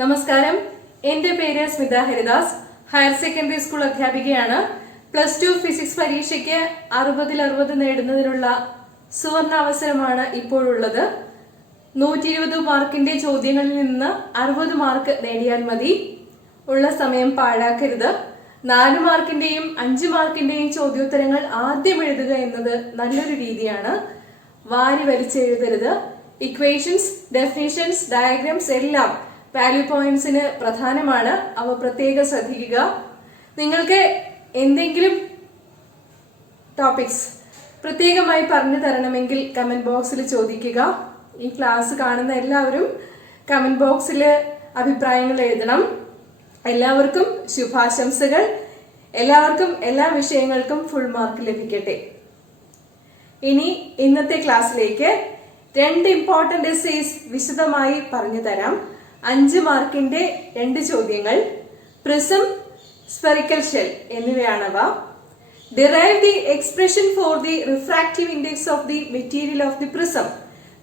നമസ്കാരം, എന്റെ പേര് Smitha Haridas. Higher secondary school അധ്യാപികയാണ്. +2 ഫിസിക്സ് പരീക്ഷയ്ക്ക് 60-60 നേടുന്നതിനുള്ള സുവർണ അവസരമാണ് ഇപ്പോഴുള്ളത്. 120 മാർക്കിന്റെ ചോദ്യങ്ങളിൽ നിന്ന് 60 മാർക്ക് നേടിയാൽ മതി. ഉള്ള സമയം പാഴാക്കരുത്. 4 മാർക്കിന്റെയും 5 മാർക്കിന്റെയും ചോദ്യോത്തരങ്ങൾ ആദ്യം എഴുതുക എന്നത് നല്ലൊരു രീതിയാണ്. വാരി വലിച്ചെഴുതരുത്. ഇക്വേഷൻസ്, ഡെഫിനിഷൻസ്, ഡയഗ്രാംസ് എല്ലാം വാല്യൂ പോയിന്റ്സിന് പ്രധാനമാണ്. അവ പ്രത്യേകം ശ്രദ്ധിക്കുക. നിങ്ങൾക്ക് എന്തെങ്കിലും ടോപ്പിക്സ് പ്രത്യേകമായി പറഞ്ഞു തരണമെങ്കിൽ കമന്റ് ബോക്സിൽ ചോദിക്കുക. ഈ ക്ലാസ് കാണുന്ന എല്ലാവരും കമന്റ് ബോക്സിൽ അഭിപ്രായങ്ങൾ എഴുതണം. എല്ലാവർക്കും ശുഭാശംസകൾ. എല്ലാവർക്കും എല്ലാ വിഷയങ്ങൾക്കും ഫുൾ മാർക്ക് ലഭിക്കട്ടെ. ഇനി ഇന്നത്തെ ക്ലാസ്സിലേക്ക് 2 ഇമ്പോർട്ടന്റ് എസ്സേസ് വിശദമായി പറഞ്ഞു തരാം. 5 മാർക്കിന്റെ 2 ചോദ്യങ്ങൾ. പ്രിസം, സ്ഫെറിക്കൽ ഷെൽ എന്നിവയാണവ. Derive the expression for the refractive index of the material of the prism.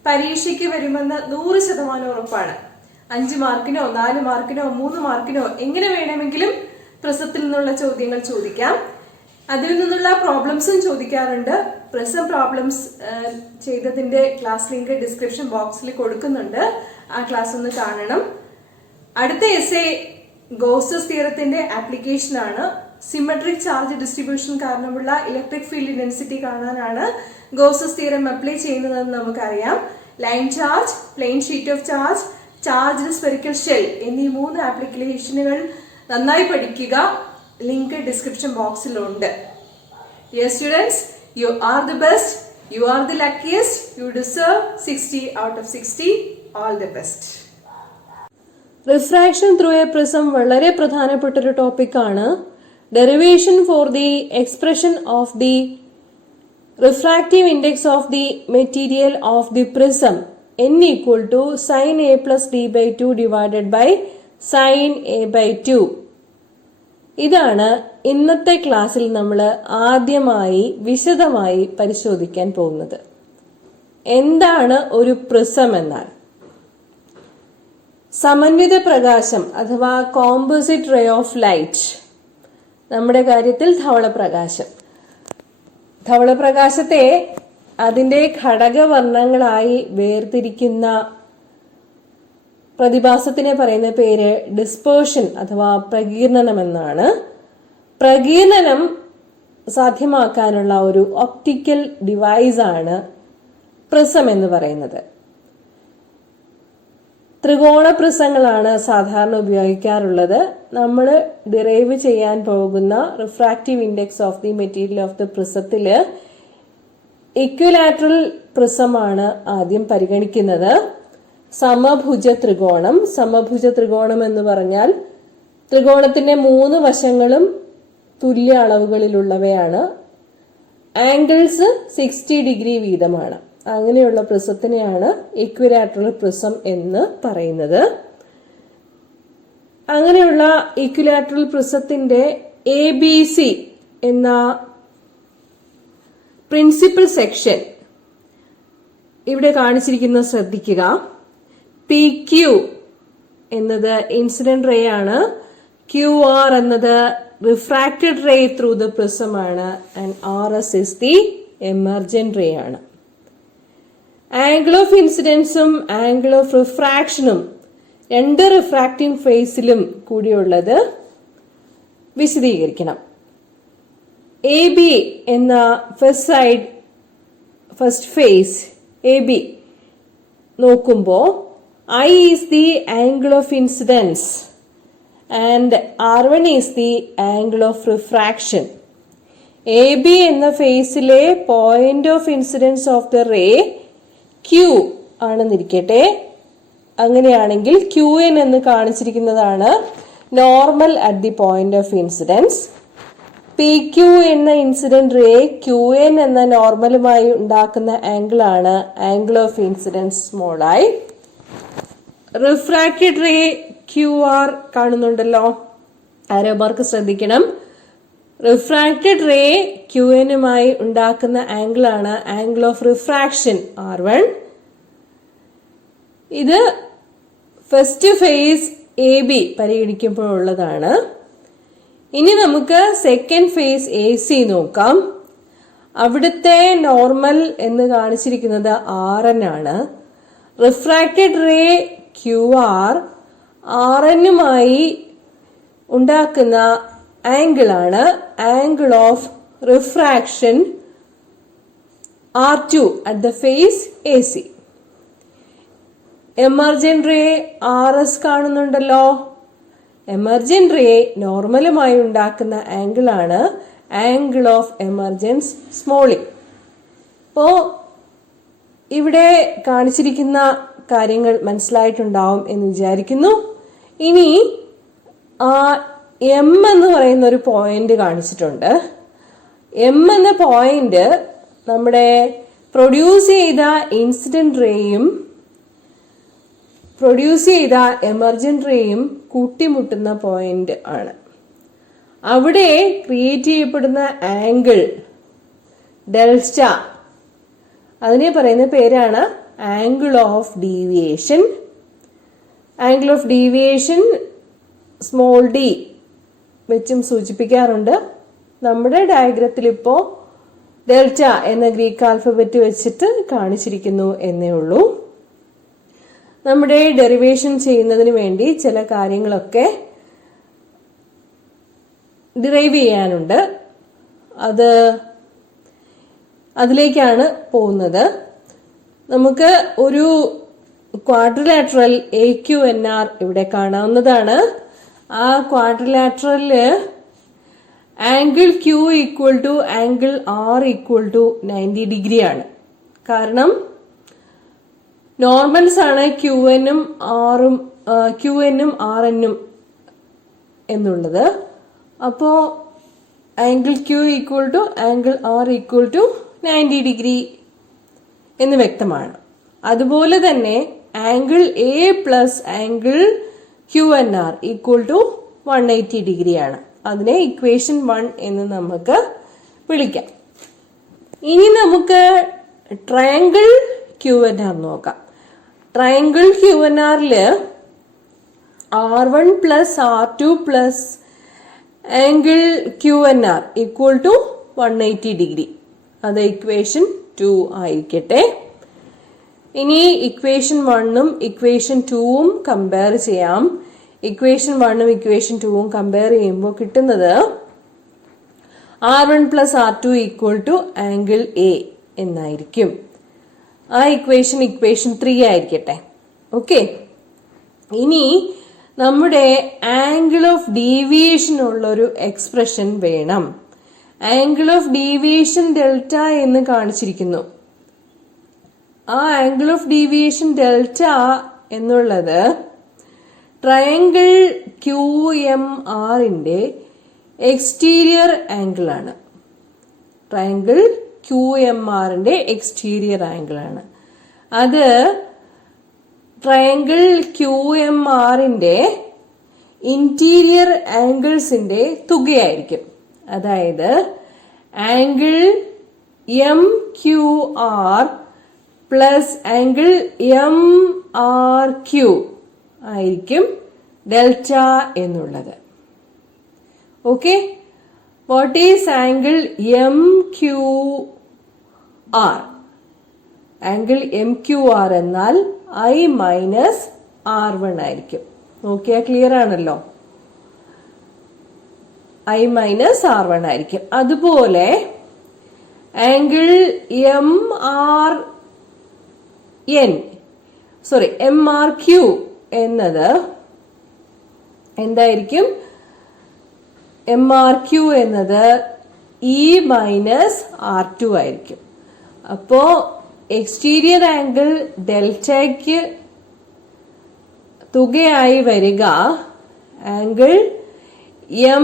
പരീക്ഷയ്ക്ക് വരുമെന്ന് 100% ഉറപ്പാണ്. 5 മാർക്കിനോ 4 മാർക്കിനോ 3 മാർക്കിനോ എങ്ങനെ വേണമെങ്കിലും പ്രിസത്തിൽ നിന്നുള്ള ചോദ്യങ്ങൾ ചോദിക്കാം. അതിൽ നിന്നുള്ള പ്രോബ്ലംസും ചോദിക്കാറുണ്ട്. പ്രിസം പ്രോബ്ലംസ് ചെയ്തതിന്റെ ക്ലാസ് ലിങ്ക് ഡിസ്ക്രിപ്ഷൻ ബോക്സിൽ കൊടുക്കുന്നുണ്ട്. ആ ക്ലാസ് ഒന്ന് കാണണം. അടുത്ത എസ്സേ ഗോസസ് തിയറത്തിന്റെ ആപ്ലിക്കേഷൻ ആണ്. സിമെട്രിക് ചാർജ് ഡിസ്ട്രിബ്യൂഷൻ കാരണമുള്ള ഇലക്ട്രിക് ഫീൽഡ് ഡെൻസിറ്റി കാണാനാണ് ഗോസസ് തിയറം അപ്ലൈ ചെയ്യുന്നതെന്ന് നമുക്കറിയാം. Line charge, plane sheet of charge, charged spherical shell എന്നീ 3 ആപ്ലിക്കേഷനുകൾ നന്നായി പഠിക്കുക. ലിങ്ക് ഡിസ്ക്രിപ്ഷൻ ബോക്സിലുണ്ട്. Yes students, you are the best, you are the luckiest, you deserve 60 out of 60. All the best. Refraction through A prism വളരെ പ്രധാനപ്പെട്ട ഒരു ടോപ്പിക്കാണ്. Derivation for the expression of the refractive index of the material of the prism n equal to sin a plus d by 2 divided by sin a by 2. ഇതാണ് ഇന്നത്തെ ക്ലാസ്സിൽ നമ്മൾ ആദ്യമായി വിശദമായി പരിശോധിക്കാൻ പോകുന്നത്. എന്താണ് ഒരു പ്രിസം എന്നാൽ? സമന്വിത പ്രകാശം അഥവാ കോമ്പോസിറ്റ് റേ ഓഫ് ലൈറ്റ്. നമ്മുടെ കാര്യത്തിൽ ധവളപ്രകാശം. ധവളപ്രകാശത്തെ അതിന്റെ ഘടകവർണ്ണങ്ങളായി വേർതിരിക്കുന്ന പ്രതിഭാസത്തിനെ പറയുന്ന പേര് ഡിസ്പേർഷൻ അഥവാ പ്രകീർണനം എന്നാണ്. പ്രകീർണനം സാധ്യമാക്കാനുള്ള ഒരു ഒപ്റ്റിക്കൽ ഡിവൈസ് ആണ് പ്രിസം എന്ന് പറയുന്നത്. ത്രികോണ പ്രിസങ്ങളാണ് സാധാരണ ഉപയോഗിക്കാറുള്ളത്. നമ്മൾ ഡിറൈവ് ചെയ്യാൻ പോകുന്ന refractive index of the material of the പ്രിസത്തില് ഇക്വിലാറ്ററൽ പ്രിസമാണ് ആദ്യം പരിഗണിക്കുന്നത്. സമഭുജ ത്രികോണം. സമഭുജ ത്രികോണം എന്ന് പറഞ്ഞാൽ ത്രികോണത്തിന്റെ 3 വശങ്ങളും തുല്യ അളവുകളിലുള്ളവയാണ്. ആംഗിൾസ് 60 ഡിഗ്രി വീതമാണ്. അങ്ങനെയുള്ള പ്രിസത്തിനെയാണ് ഇക്വിലാറ്ററൽ പ്രിസം എന്ന് പറയുന്നത്. അങ്ങനെയുള്ള ഇക്വിലാറ്ററൽ പ്രിസത്തിന്റെ ABC എന്ന പ്രിൻസിപ്പൽ സെക്ഷൻ ഇവിടെ കാണിച്ചിരിക്കുന്നത് ശ്രദ്ധിക്കുക. PQ എന്നത് ഇൻസിഡന്റ് റേ ആണ്. QR എന്നത് refracted ray through the prism ആണ്. And RS is the emergent ray ആണ്. ആംഗിൾ ഓഫ് ഇൻസിഡൻസും ആംഗിൾ ഓഫ് റിഫ്രാക്ഷനും 2 റിഫ്രാക്റ്റിംഗ് ഫേസിലും കൂടിയുള്ളത് വിശദീകരിക്കണം. AB എന്ന ഫസ്റ്റ് ഫേസ് AB നോക്കുമ്പോൾ I is the angle of incidence and R1 is the angle of refraction. AB എന്ന ഫേസിലെ point of incidence of the ray Q ആണെന്നിരിക്കട്ടെ. അങ്ങനെയാണെങ്കിൽ QN എന്ന് കാണിച്ചിരിക്കുന്നതാണ് normal at the point of incidence. PQ എന്ന incident ray QN എന്ന നോർമലുമായി ഉണ്ടാക്കുന്ന ആംഗിൾ ആണ് angle of incidence small I. Refracted ray QR കാണുന്നുണ്ടല്ലോ. ആരോ മാർക്ക് ശ്രദ്ധിക്കണം. റിഫ്രാക്റ്റഡ് റേ QNുമായി ഉണ്ടാക്കുന്ന ആംഗിൾ ആണ് ആംഗിൾ ഓഫ് റിഫ്രാക്ഷൻ R1. ഇത് ഫസ്റ്റ് ഫേസ് AB പരിഗണിക്കുമ്പോഴുള്ളതാണ്. ഇനി നമുക്ക് സെക്കൻഡ് ഫേസ് AC നോക്കാം. അവിടുത്തെ നോർമൽ എന്ന് കാണിച്ചിരിക്കുന്നത് RN ആണ്. റിഫ്രാക്റ്റഡ് റേ QR RNുമായി ഉണ്ടാക്കുന്ന ആംഗിൾ ആണ് angle of refraction R2 at the face AC. Emergent ray RS കാണുന്നുണ്ടല്ലോ. എമർജന്റ് റേ നോർമലുമായി ഉണ്ടാക്കുന്ന ആംഗിൾ ആണ് angle of emergence small e. അപ്പോ ഇവിടെ കാണിച്ചിരിക്കുന്ന കാര്യങ്ങൾ മനസ്സിലായിട്ടുണ്ടാവും എന്ന് വിചാരിക്കുന്നു. ഇനി M എന്ന് പറയുന്ന ഒരു പോയിന്റ് കാണിച്ചിട്ടുണ്ട്. M എന്ന പോയിന്റ് നമ്മുടെ പ്രൊഡ്യൂസ് ചെയ്ത ഇൻസിഡന്റ് റേയും പ്രൊഡ്യൂസ് ചെയ്ത എമർജന്റ് റേയും കൂട്ടിമുട്ടുന്ന പോയിന്റ് ആണ്. അവിടെ ക്രിയേറ്റ് ചെയ്യപ്പെടുന്ന ആംഗിൾ ഡെൽറ്റ, അതിനെ പറയുന്ന പേരാണ് angle of deviation. Angle of deviation small D വെച്ചും സൂചിപ്പിക്കാറുണ്ട്. നമ്മുടെ ഡയഗ്രത്തിൽ ഇപ്പോ ഡെൽറ്റ എന്ന ഗ്രീക്ക് ആൽഫബറ്റ് വെച്ചിട്ട് കാണിച്ചിരിക്കുന്നു എന്നേ ഉള്ളൂ. നമ്മുടെ ഡെറിവേഷൻ ചെയ്യുന്നതിന് വേണ്ടി ചില കാര്യങ്ങളൊക്കെ ഡിറൈവ് ചെയ്യാനുണ്ട്. അതിലേക്കാണ് പോകുന്നത്. നമുക്ക് ഒരു ക്വാഡ്രിലാറ്ററൽ AQNR ഇവിടെ കാണാവുന്നതാണ്. ആ ക്വാഡ്രിലാറ്ററലില് angle Q equal to angle R equal to 90 degree ആണ്. കാരണം നോർമൽസ് ആണ് QNും RNും എന്നുള്ളത്. അപ്പോ angle Q equal to angle R equal to 90 degree എന്ന് വ്യക്തമാണ്. അതുപോലെ തന്നെ angle A plus angle QNR equal to 180 degree ആണ്. അതിനെ ഇക്വേഷൻ 1 എന്ന് നമുക്ക് വിളിക്കാം. ഇനി നമുക്ക് ട്രയാങ്കിൾ QNR നോക്കാം. ട്രയാങ്കിൾ QNRല് R1 plus R2 plus angle QNR equal to 180 degree. അത് ഇക്വേഷൻ 2 ആയിരിക്കട്ടെ. ഇനി ഇക്വേഷൻ 1ഉം ഇക്വേഷൻ 2ഉം കമ്പയർ ചെയ്യാം. ഇക്വേഷൻ 1ഉം ഇക്വേഷൻ 2ഉം കമ്പയർ ചെയ്യുമ്പോൾ കിട്ടുന്നത് R1 plus R2 equal to angle A എന്നായിരിക്കും. ആ ഇക്വേഷൻ 3 ആയിരിക്കട്ടെ. ഓക്കെ, ഇനി നമ്മുടെ ആംഗിൾ ഓഫ് ഡീവിയേഷൻ ഉള്ള ഒരു എക്സ്പ്രഷൻ വേണം. ആംഗിൾ ഓഫ് ഡീവിയേഷൻ ഡെൽറ്റ എന്ന് കാണിച്ചിരിക്കുന്നു. ആ ആംഗിൾ ഓഫ് ഡീവിയേഷൻ ഡെൽറ്റ എന്നുള്ളത് ട്രയാങ്കിൾ QMRന്റെ എക്സ്റ്റീരിയർ ആംഗിൾ ആണ്. ട്രയാങ്കിൾ QMRന്റെ എക്സ്റ്റീരിയർ ആംഗിൾ ആണ്. അത് ട്രയാങ്കിൾ QMRന്റെ ഇന്റീരിയർ ആംഗിൾസിന്റെ തുകയായിരിക്കും. അതായത് angle MQR plus angle MRQ ആയിരിക്കും ഡെൽറ്റ എന്നുള്ളത്. Okay, what is angle MQR? Angle MQR എന്നാൽ I മൈനസ് R1 ആയിരിക്കും. നോക്കിയാൽ ക്ലിയർ ആണല്ലോ. I മൈനസ് R1 ആയിരിക്കും. അതുപോലെ ആംഗിൾ MRQ എന്നത് എന്തായിരിക്കും? MRQ എന്നത് E മൈനസ് R2 ആയിരിക്കും. അപ്പോ എക്സ്റ്റീരിയർ ആംഗിൾ ഡെൽറ്റയ്ക്ക് തുകയായി വരിക angle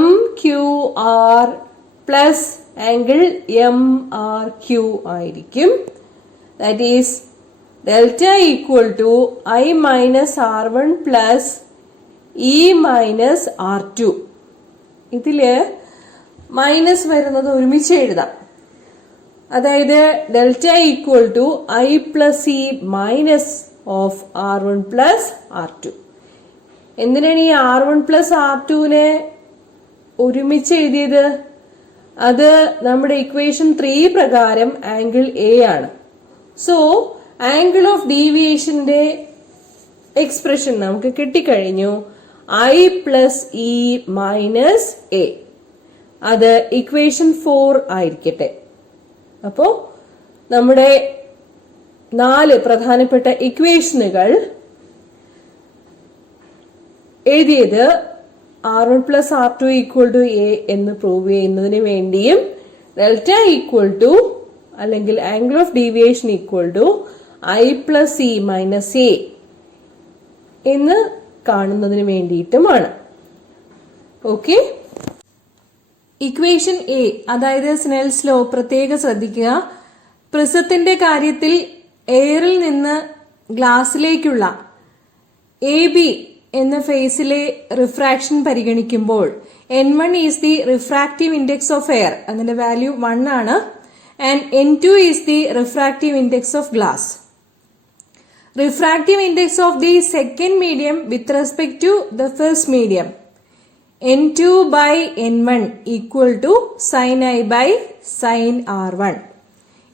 MQR plus angle MRQ ആയിരിക്കും. That is delta equal to I minus R1 plus E minus R2. ഇതില് മൈനസ് വരുന്നത് ഒരുമിച്ച് എഴുതാം. അതായത് delta equal to I plus E minus of R1 plus R2. എന്തിനാണ് ഈ R1 പ്ലസ് R2നെ ഒരുമിച്ച് എഴുതിയത്? അത് നമ്മുടെ ഇക്വേഷൻ 3 പ്രകാരം ആംഗിൾ എ ആണ്. സോ ആംഗിൾ ഓഫ് ഡീവിയേഷന്റെ എക്സ്പ്രഷൻ നമുക്ക് കിട്ടിക്കഴിഞ്ഞു. I plus E minus A. അത് ഇക്വേഷൻ 4 ആയിരിക്കട്ടെ. അപ്പോ നമ്മുടെ 4 പ്രധാനപ്പെട്ട ഇക്വേഷനുകൾ എഴുതിയത് R1 plus R2 equal to A എന്ന് പ്രൂവ് ചെയ്യുന്നതിന് വേണ്ടിയും ഡെൽറ്റ ഈക്വൽ ടു അല്ലെങ്കിൽ angle of deviation equal to I plus E minus A എന്ന് കാണുന്നതിന് വേണ്ടിയിട്ടുമാണ്. ഓക്കെ, ഇക്വേഷൻ എ അതായത് സ്നെൽസ് ലോ പ്രത്യേകം ശ്രദ്ധിക്കുക. പ്രിസത്തിന്റെ കാര്യത്തിൽ എയറിൽ നിന്ന് ഗ്ലാസിലേക്കുള്ള AB എന്ന ഫേസിലെ റിഫ്രാക്ഷൻ പരിഗണിക്കുമ്പോൾ N1 is the refractive index of air, അതിന്റെ വാല്യൂ 1 ആണ്. And N2 is the refractive index of glass. Refractive index of the second medium with respect to the first medium, N2 by N1 equal to sin I by sin R1.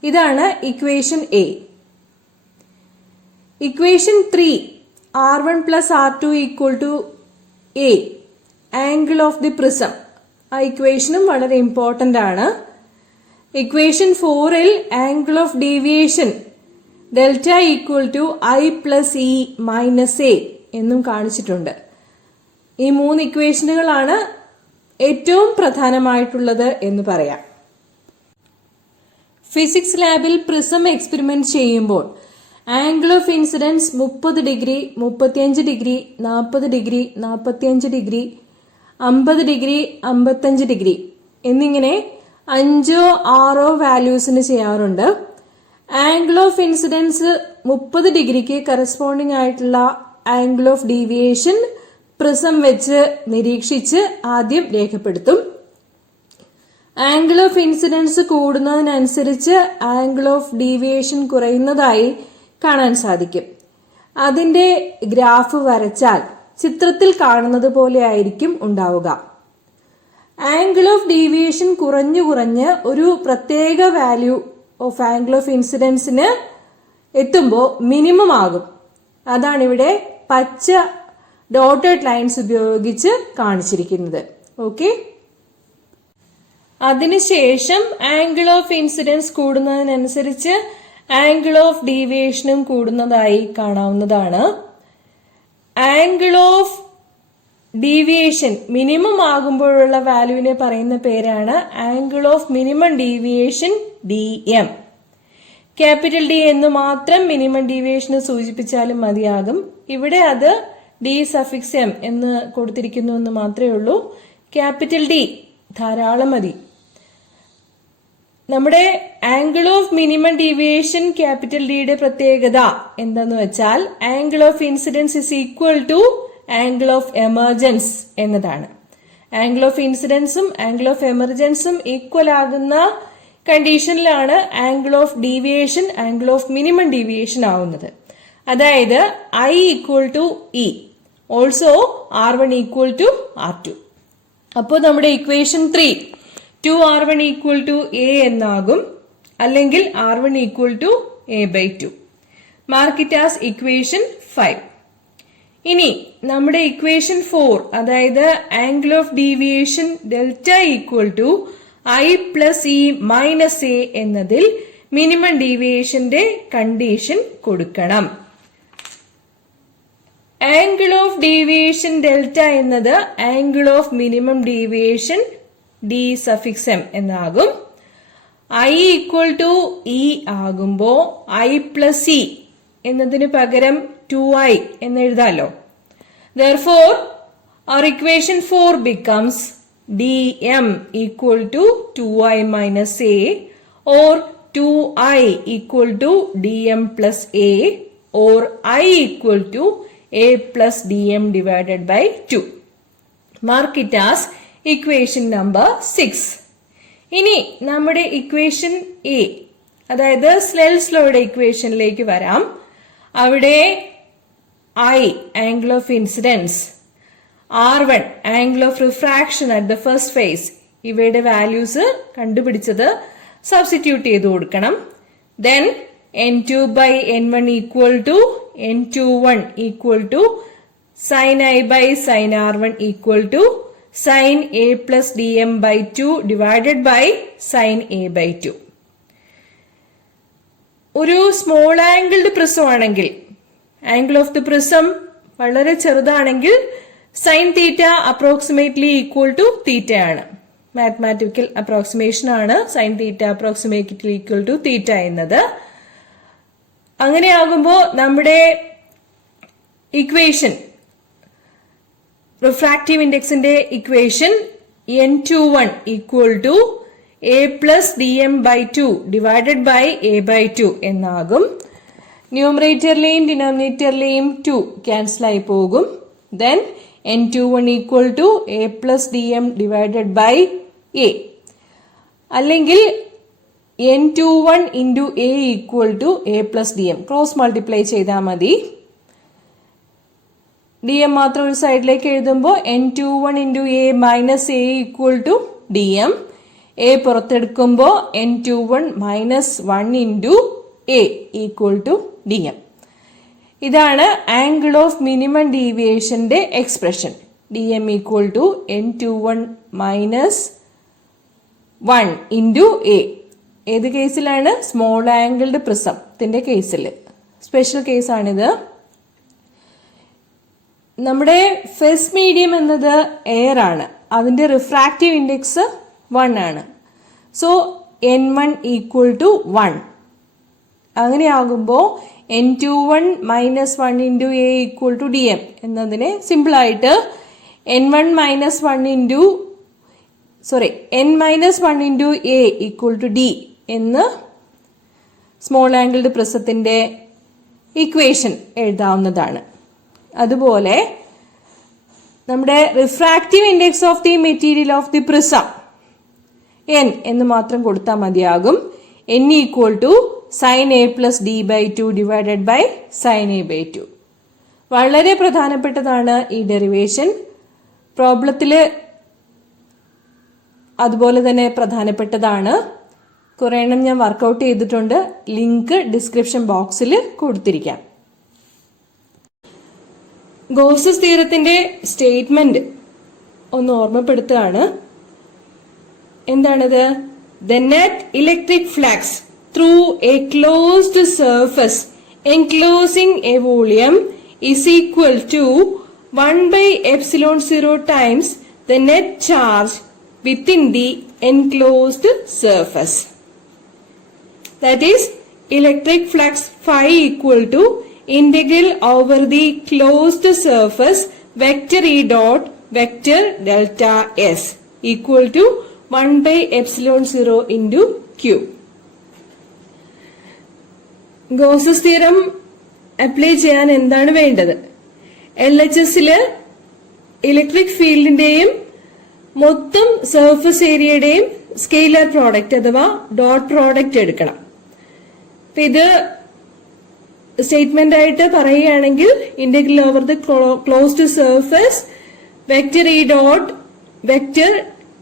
ഇതാണ് equation A. Equation 3 R1 plus R2 equal to A, angle of the prism. ആ ഇക്വേഷനും വളരെ important ആണ്. Equation 4ൽ angle of deviation delta equal to I plus E minus A എന്നും കാണിച്ചിട്ടുണ്ട്. ഈ 3 ഇക്വേഷനുകളാണ് ഏറ്റവും പ്രധാനമായിട്ടുള്ളത് എന്ന് പറയാം. ഫിസിക്സ് ലാബിൽ പ്രിസം എക്സ്പെരിമെന്റ് ചെയ്യുമ്പോൾ angle of incidents 30 degree, 35 degree, 40 degree, 45 degree, 50 degree, 55 degree എന്നിങ്ങനെ 5 6 വാല്യൂസിന് ചെയ്യാറുണ്ട്. ആംഗിൾ ഓഫ് ഇൻസിഡൻസ് 30 ഡിഗ്രിക്ക് കറസ്പോണ്ടിങ് ആയിട്ടുള്ള ആംഗിൾ ഓഫ് ഡീവിയേഷൻ പ്രിസം വെച്ച് നിരീക്ഷിച്ച് ആദ്യം രേഖപ്പെടുത്തും. ആംഗിൾ ഓഫ് ഇൻസിഡൻസ് കൂടുന്നതിനനുസരിച്ച് ആംഗിൾ ഓഫ് ഡീവിയേഷൻ കുറയുന്നതായി കാണാൻ സാധിക്കും. അതിന്റെ ഗ്രാഫ് വരച്ചാൽ ചിത്രത്തിൽ കാണുന്നത് പോലെ ആയിരിക്കും ഉണ്ടാവുക. ആംഗിൾ ഓഫ് ഡീവിയേഷൻ കുറഞ്ഞു കുറഞ്ഞ് ഒരു പ്രത്യേക വാല്യൂ ഓഫ് ആംഗിൾ ഓഫ് ഇൻസിഡൻസിന് എത്തുമ്പോൾ മിനിമം ആകും. അതാണ് ഇവിടെ പച്ച ഡോട്ടഡ് ലൈൻസ് ഉപയോഗിച്ച് കാണിച്ചിരിക്കുന്നത്. ഓക്കെ, അതിനുശേഷം ആംഗിൾ ഓഫ് ഇൻസിഡൻസ് കൂടുന്നതിനനുസരിച്ച് ആംഗിൾ ഓഫ് ഡീവിയേഷനും കൂടുന്നതായി കാണാവുന്നതാണ്. ആംഗിൾ ഓഫ് ഡീവിയേഷൻ മിനിമം ആകുമ്പോഴുള്ള വാല്യൂവിനെ പറയുന്ന പേരാണ് angle of minimum deviation DM. Capital D എന്ന് മാത്രം മിനിമം ഡീവിയേഷന് സൂചിപ്പിച്ചാലും മതിയാകും. ഇവിടെ അത് D_M എന്ന് കൊടുത്തിരിക്കുന്നു എന്ന് മാത്രമേ ഉള്ളൂ. ക്യാപിറ്റൽ D ധാരാളം മതി. നമ്മുടെ angle of minimum deviation capital ഡിയുടെ പ്രത്യേകത എന്താന്ന് വെച്ചാൽ angle of incidence is equal to angle of emergence എന്നതാണ്. ആംഗിൾ ഓഫ് ഇൻസിഡൻസും ആംഗിൾ ഓഫ് എമർജൻസും ഈക്വൽ ആകുന്ന കണ്ടീഷനിലാണ് angle of deviation angle of minimum deviation ആവുന്നത്. അതായത് I equal to E, also R1 equal to R2. അപ്പോൾ നമ്മുടെ equation 3 2R1 equal to A എന്നാകും, അല്ലെങ്കിൽ R1 equal to A/2. Mark it as equation 5. ഇനി നമ്മുടെ ഇക്വേഷൻ 4 അതായത് angle of deviation delta equal to I plus E minus A എന്നതിൽ minimum ഡീവിയേഷന്റെ condition കൊടുക്കണം. ആംഗിൾ ഓഫ് ഡീവിയേഷൻ ഡെൽറ്റ എന്നത് angle of minimum deviation D_M എന്നാകും. I equal to E ആകുമ്പോ I plus E എന്നതിന് പകരം 2I എന്ന് എഴുതാലോ. Therefore, our equation 4 becomes DM equal to 2I minus A, or 2I equal to DM plus A, or I equal to A plus DM divided by 2. Mark it as equation number 6. ഇനി നമ്മുടെ equation A അതായത് Snell's ലോയുടെ ഇക്വേഷനിലേക്ക് വരാം. അവിടെ I angle of incidents R1 angle of refraction at the first phase, ഇവയുടെ values കണ്ടുപിടിച്ചത് substitute ചെയ്ത് കൊടുക്കണം. Then n2 by n1 equal to n21 equal to sin I by sin R1 equal to sin A plus dm by 2 divided by sin A by 2. ഒരു small angled prism ആണെങ്കിൽ, angle of the prism വളരെ ചെറുതാണെങ്കിൽ sine theta approximately equal to theta ആണ്. Mathematical approximation ആണ് sine theta approximately equal to theta എന്നത്. അങ്ങനെയാകുമ്പോൾ നമ്മുടെ equation, refractive ഇൻഡെക്സിന്റെ equation n21 equal to a plus dm by 2 divided by a by 2 എന്നാകും. ന്യൂമറേറ്ററിലെയും ഡിനോമിനേറ്ററിലെയും 2 cancel ആയി പോകും. Then n21 equal to a plus dm divided by a, അല്ലെങ്കിൽ n21 into a equal to a plus dm. Cross multiply ചെയ്താൽ മതി. dm മാത്രം ഒരു സൈഡിലേക്ക് എഴുതുമ്പോൾ n21 into a minus a equal to dm. a പുറത്തെടുക്കുമ്പോൾ n21 minus 1 into a equal to dm. ഇതാണ് angle of minimum ഡീവിയേഷന്റെ expression. dm equal to n21 minus 1 into a. ഏത് കേസിലാണ്? സ്മോൾ ആംഗിൾഡ് പ്രിസത്തിന്റെ കേസിൽ. സ്പെഷ്യൽ കേസാണിത്. നമ്മുടെ ഫേസ് മീഡിയം എന്നത് air ആണ്. അതിന്റെ റിഫ്രാക്റ്റീവ് ഇൻഡെക്സ് 1 ആണ്. So n1 equal to 1. അങ്ങനെയാകുമ്പോൾ n21 minus 1 into A equal to dm എന്നതിനെ സിമ്പിളായിട്ട് n1 minus 1 into n minus 1 into A equal to d എന്ന് സ്മോൾ ആംഗിൾഡ് പ്രിസത്തിന്റെ ഇക്വേഷൻ എഴുതാവുന്നതാണ്. അതുപോലെ നമ്മുടെ refractive index of the material of the prism n എന്ന് മാത്രം കൊടുത്താൽ മതിയാകും. n equal to sine A plus D by 2 divided by sine A by 2. വളരെ പ്രധാനപ്പെട്ടതാണ് ഈ ഡെറിവേഷൻ. പ്രോബ്ലത്തില് അതുപോലെ തന്നെ പ്രധാനപ്പെട്ടതാണ്. കുറെ എണ്ണം ഞാൻ വർക്കൗട്ട് ചെയ്തിട്ടുണ്ട്. ലിങ്ക് ഡിസ്ക്രിപ്ഷൻ ബോക്സിൽ കൊടുത്തിരിക്കാം. ഗോസസ് തിയറത്തിന്റെ സ്റ്റേറ്റ്മെന്റ് ഒന്ന് ഓർമ്മപ്പെടുത്തുകയാണ്. എന്താണത്? The net electric flux through a closed surface enclosing a volume is equal to 1 by epsilon 0 times the net charge within the enclosed surface. That is, electric flux phi equal to integral over the closed surface vector E dot vector delta S equal to 1 by epsilon 0 into Q. Gauss's theorem apply ചെയ്യാൻ എന്താണ് വേണ്ടത്? LHSല് electric ഫീൽഡിന്റെയും മൊത്തം surface ഏരിയയുടെയും scalar product അഥവാ dot product എടുക്കണം. ഇത് സ്റ്റേറ്റ്മെന്റ് ആയിട്ട് പറയുകയാണെങ്കിൽ integral over the closed surface vector E dot vector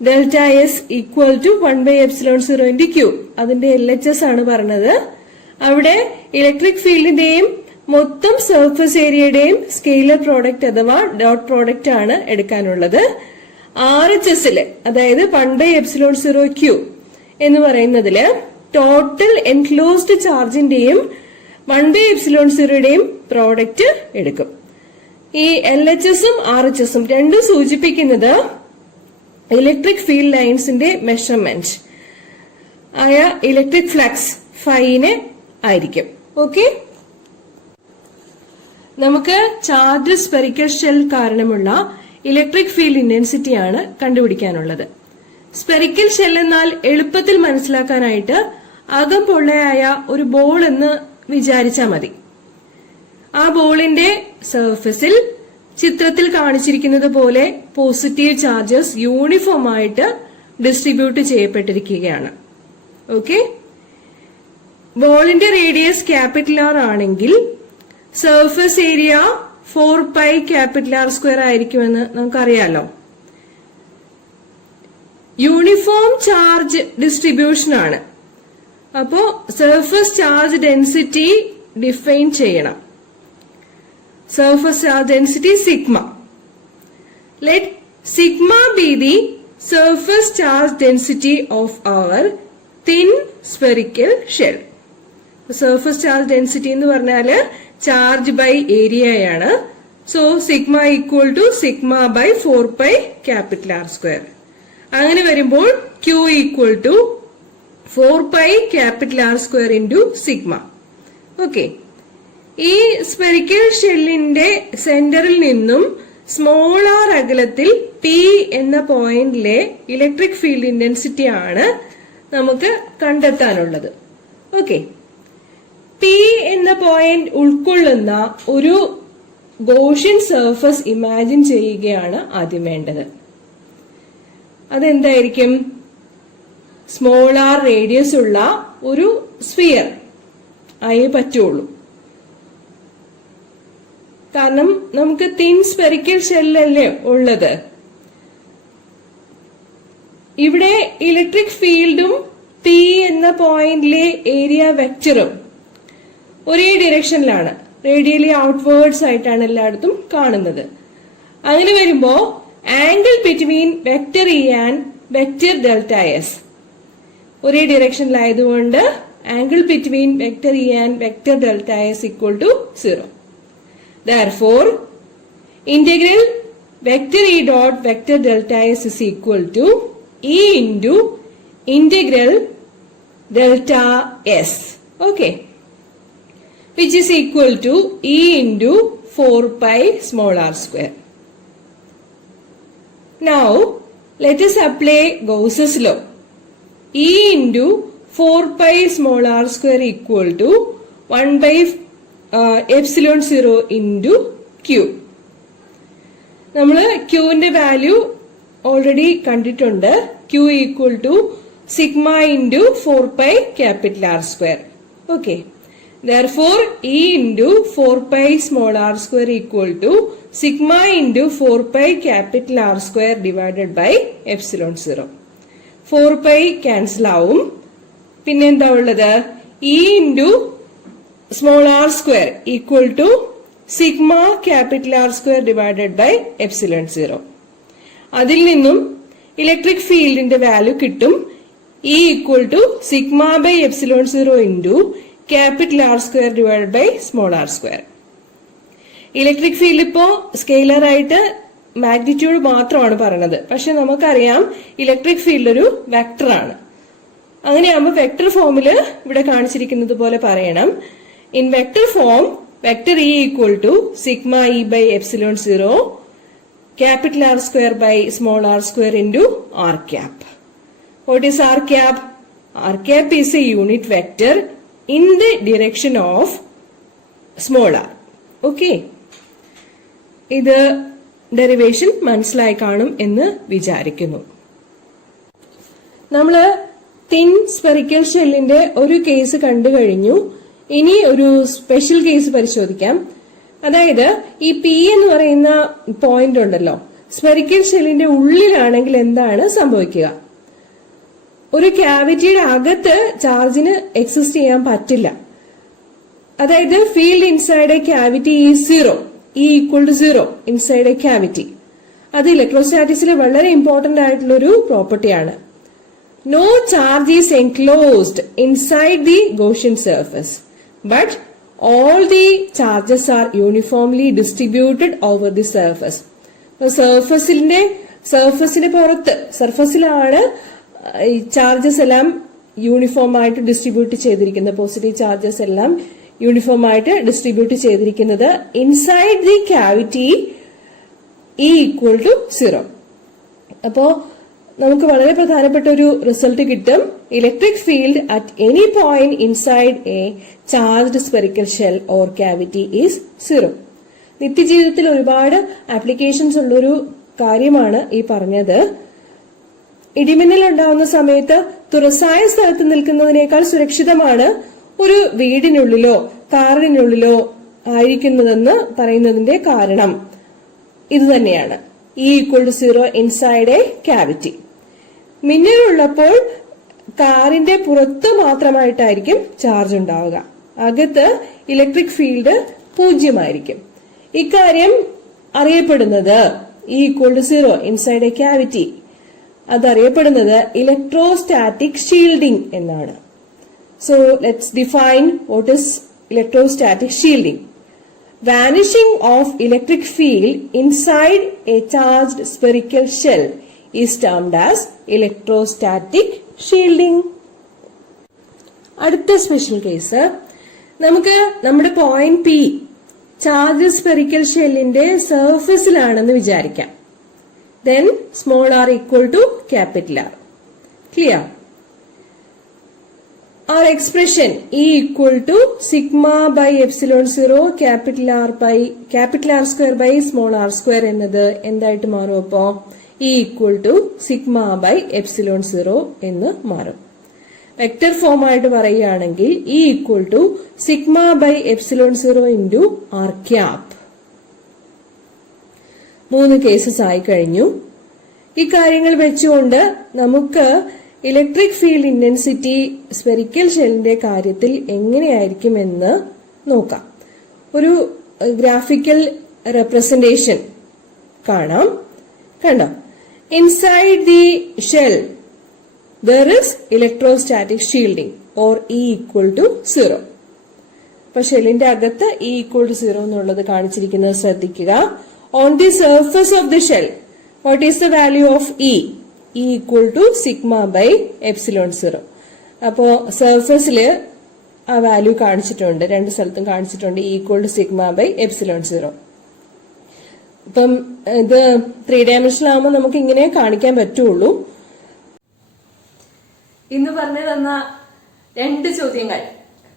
delta S equal to 1 by epsilon 0 into Q. അതിന്റെ LHS ആണ് പറഞ്ഞത്. അവിടെ ഇലക്ട്രിക് ഫീൽഡിന്റെയും മൊത്തം സർഫസ് ഏരിയയുടെയും സ്കെയിലർ പ്രോഡക്റ്റ് അഥവാ ഡോട്ട് പ്രോഡക്റ്റ് ആണ് എടുക്കാനുള്ളത്. RHSല് അതായത് 1 by epsilon 0 Q എന്ന് പറയുന്നതില് ടോട്ടൽ എൻക്ലോസ്ഡ് ചാർജിന്റെയും 1 by epsilon 0യുടെയും പ്രോഡക്റ്റ് എടുക്കും. ഈ LHSഉം RHSഉം രണ്ടും സൂചിപ്പിക്കുന്നത് ഇലക്ട്രിക് ഫീൽഡ് ലൈൻസിന്റെ മെഷർമെന്റ് ആയ ഇലക്ട്രിക് ഫ്ലക്സ് ഫൈനെ ആയിരിക്കും. ഓക്കെ, നമുക്ക് ചാർജ് സ്പെറിക്കൽ ഷെൽ കാരണമുള്ള ഇലക്ട്രിക് ഫീൽഡ് ഇന്റൻസിറ്റി ആണ് കണ്ടുപിടിക്കാനുള്ളത്. സ്പെറിക്കൽ ഷെൽ എന്നാൽ എളുപ്പത്തിൽ മനസ്സിലാക്കാനായിട്ട് അകം പൊള്ളയായ ഒരു ബോൾ എന്ന് വിചാരിച്ചാൽ മതി. ആ ബോളിന്റെ സർഫസിൽ ചിത്രത്തിൽ കാണിച്ചിരിക്കുന്നത് പോലെ പോസിറ്റീവ് ചാർജസ് യൂണിഫോം ആയിട്ട് ഡിസ്ട്രിബ്യൂട്ട് ചെയ്യപ്പെട്ടിരിക്കുകയാണ്. ഓക്കെ, ബോളിന്റെ റേഡിയസ് ക്യാപിറ്റൽ ആർ ആണെങ്കിൽ സർഫസ് ഏരിയ 4πR² ആയിരിക്കുമെന്ന് നമുക്കറിയാലോ. യൂണിഫോം ചാർജ് ഡിസ്ട്രിബ്യൂഷൻ ആണ്. അപ്പോ സർഫസ് ചാർജ് ഡെൻസിറ്റി ഡിഫൈൻ ചെയ്യണം. Surface charge density sigma. Let sigma be the surface charge density of our thin spherical shell. Surface charge density എന്ന് പറഞ്ഞാല് charge by ഏരിയയാണ്. So sigma equal to sigma by 4πR². അങ്ങനെ വരുമ്പോൾ Q equal to 4πR² into sigma. Okay, ഈ spherical ഷെല്ലിന്റെ സെന്ററിൽ നിന്നും small R അകലത്തിൽ P എന്ന പോയിന്റിലെ ഇലക്ട്രിക് ഫീൽഡ് ഇന്റൻസിറ്റി ആണ് നമുക്ക് കണ്ടെത്താനുള്ളത്. ഓക്കെ, P എന്ന പോയിന്റ് ഉൾക്കൊള്ളുന്ന ഒരു ഗോഷ്യൻ സർഫസ് ഇമാജിൻ ചെയ്യുകയാണ് ആദ്യം വേണ്ടത്. അതെന്തായിരിക്കും? സ്മോൾ ആർ റേഡിയസ് ഉള്ള ഒരു സ്ഫിയർ ആയേ പറ്റുള്ളൂ. കാരണം നമുക്ക് തിൻ സ്ഫെറിക്കൽ ഷെല്ലല്ലേ ഉള്ളത്. ഇവിടെ ഇലക്ട്രിക് ഫീൽഡും P എന്ന പോയിന്റിലെ ഏരിയ വെക്ടറും ഒരേ ഡിറക്ഷനിലാണ്, റേഡിയലി ഔട്ട്വേർഡ്സ് ആയിട്ടാണ് എല്ലായിടത്തും കാണുന്നത്. അങ്ങനെ വരുമ്പോ angle between vector E and vector delta S ഒരേ ഡിറക്ഷനിലായതുകൊണ്ട് angle between vector E and vector delta S equal to 0. Therefore, integral vector E dot vector delta S is equal to E into integral delta S. Okay. Which is equal to E into 4πr². Now, let us apply Gauss's law. E into 4πr² equal to 1 by epsilon 0 into Q. നമ്മള് Qന്റെ value already കണ്ടിട്ടുണ്ട്. Q equal to sigma into 4πR². Okay, therefore E into 4πr² equal to sigma into 4πR² divided by epsilon 0. 4π cancel ആവും. പിന്നെന്താ ഉള്ളത്? E into small r² equal to sigma R² divided by epsilon 0. അതിൽ നിന്നും electric ഫീൽഡിന്റെ value കിട്ടും. E equal to sigma by epsilon 0 into R² divided by small r². Electric field ഇപ്പോ scalar ആയിട്ട് magnitude മാത്രമാണ് പറയുന്നത്. പക്ഷെ നമുക്കറിയാം ഇലക്ട്രിക് ഫീൽഡ് ഒരു വെക്ടർ ആണ്. അങ്ങനെയാകുമ്പോൾ വെക്ടർ ഫോമില് ഇവിടെ കാണിച്ചിരിക്കുന്നത് പോലെ പറയണം. In vector form, vector E equal to sigma E by epsilon 0, R² by small r² into r cap. What is r cap? R cap is a unit vector in the direction of small r. Okay. ഇത് derivation മനസ്സിലായി കാണും എന്ന് വിചാരിക്കുന്നു. നമ്മള് thin spherical ഷെല്ലിന്റെ ഒരു case കണ്ടു കഴിഞ്ഞു. ഇനി ഒരു സ്പെഷ്യൽ കേസ് പരിശോധിക്കാം. അതായത് ഈ P എന്ന് പറയുന്ന പോയിന്റ് ഉണ്ടല്ലോ, സ്ഫെറിക്കൽ ഷെല്ലിന്റെ ഉള്ളിലാണെങ്കിൽ എന്താണ് സംഭവിക്കുക? ഒരു ക്യാവിറ്റിയുടെ അകത്ത് ചാർജിന് എക്സിസ്റ്റ് ചെയ്യാൻ പറ്റില്ല. അതായത് field inside a cavity is 0. E equal to 0 inside a cavity. അത് ഇലക്ട്രോസ്റ്റാറ്റിക്സിലെ വളരെ ഇമ്പോർട്ടന്റ് ആയിട്ടുള്ള ഒരു പ്രോപ്പർട്ടിയാണ്. No charge is enclosed inside the Gaussian surface, but all the charges are uniformly distributed over the surface. സർഫസിന് പുറത്ത് സർഫസിലാണ് ഈ ചാർജസ് എല്ലാം uniform ആയിട്ട് distribute ചെയ്തിരിക്കുന്നത്. പോസിറ്റീവ് ചാർജസ് എല്ലാം യൂണിഫോം ആയിട്ട് ഡിസ്ട്രിബ്യൂട്ട് ചെയ്തിരിക്കുന്നത്. Inside the cavity E equal to 0. അപ്പോ നമുക്ക് വളരെ പ്രധാനപ്പെട്ട ഒരു റിസൾട്ട് കിട്ടും. Electric field at any point inside a charged spherical shell or cavity is 0. നിത്യജീവിതത്തിൽ ഒരുപാട് ആപ്ലിക്കേഷൻസ് ഉള്ളൊരു കാര്യമാണ് ഈ പറഞ്ഞത്. ഇടിമിന്നൽ ഉണ്ടാവുന്ന സമയത്ത് തുറസായ സ്ഥലത്ത് നിൽക്കുന്നതിനേക്കാൾ സുരക്ഷിതമാണ് ഒരു വീടിനുള്ളിലോ കാറിനുള്ളിലോ ആയിരിക്കുന്നതെന്ന് പറയുന്നതിന്റെ കാരണം ഇത് തന്നെയാണ്. E=0 inside a cavity. മിന്നലുള്ളപ്പോൾ കാറിന്റെ പുറത്ത് മാത്രമായിട്ടായിരിക്കും ചാർജ് ഉണ്ടാവുക. അകത്ത് ഇലക്ട്രിക് ഫീൽഡ് 0 ഇക്കാര്യം അറിയപ്പെടുന്നത് E=0 ഇൻസൈഡ് എ ക്യാവിറ്റി അതറിയപ്പെടുന്നത് ഇലക്ട്രോസ്റ്റാറ്റിക് ഷീൽഡിംഗ് എന്നാണ്. So let's define what is electrostatic shielding. Vanishing of electric field inside a charged spherical shell is termed as electrostatic shielding. അടുത്ത special case, നമുക്ക് നമ്മുടെ point P charge spherical ഷെല്ലിന്റെ സർഫസിലാണെന്ന് വിചാരിക്കാം. Then small r equal to capital R. Clear? Our expression E=sigma by epsilon 0 capital R square by small r square എന്നത് എന്തായിട്ട് മാറും? അപ്പോ E=sigma by epsilon 0 എന്ന് മാറും. വെക്ടർ ഫോം ആയിട്ട് പറയുകയാണെങ്കിൽ E=sigma by epsilon 0 into r cap. 3 cases ആയി കഴിഞ്ഞു. ഈ കാര്യങ്ങൾ വെച്ചുകൊണ്ട് നമുക്ക് ഇലക്ട്രിക് ഫീൽഡ് ഇന്റൻസിറ്റി സ്പെറിക്കൽ ഷെല്ലിന്റെ കാര്യത്തിൽ എങ്ങനെയായിരിക്കും എന്ന് നോക്കാം. ഒരു ഗ്രാഫിക്കൽ റെപ്രസെന്റേഷൻ കാണാം. കണ്ടോ? Inside the shell there is electrostatic shielding or E=0. അപ്പൊ ഷെല്ലിന്റെ അകത്ത് E=0 എന്നുള്ളത് കാണിച്ചിരിക്കുന്നത് ശ്രദ്ധിക്കുക. On the surface of the shell what is the value of E=sigma by epsilon 0. അപ്പോ സർഫസില് ആ വാല്യൂ കാണിച്ചിട്ടുണ്ട്, 2 സ്ഥലത്തും കാണിച്ചിട്ടുണ്ട്. E=sigma by epsilon 0. ഇപ്പം ഇത് 3 ഡയമെൻഷനിൽ ആകുമ്പോൾ നമുക്ക് ഇങ്ങനെ കാണിക്കാൻ പറ്റുള്ളൂ. ഇന്ന് പറഞ്ഞു തന്ന 2 ചോദ്യങ്ങൾ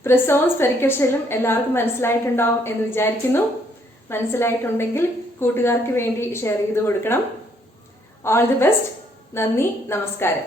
പ്രിസവും സ്പെറിക്കൽ ഷെല്ലും എല്ലാവർക്കും മനസ്സിലായിട്ടുണ്ടാവും എന്ന് വിചാരിക്കുന്നു. മനസ്സിലായിട്ടുണ്ടെങ്കിൽ കൂട്ടുകാർക്ക് വേണ്ടി ഷെയർ ചെയ്ത് കൊടുക്കണം. All the best. നന്ദി, നമസ്കാരം.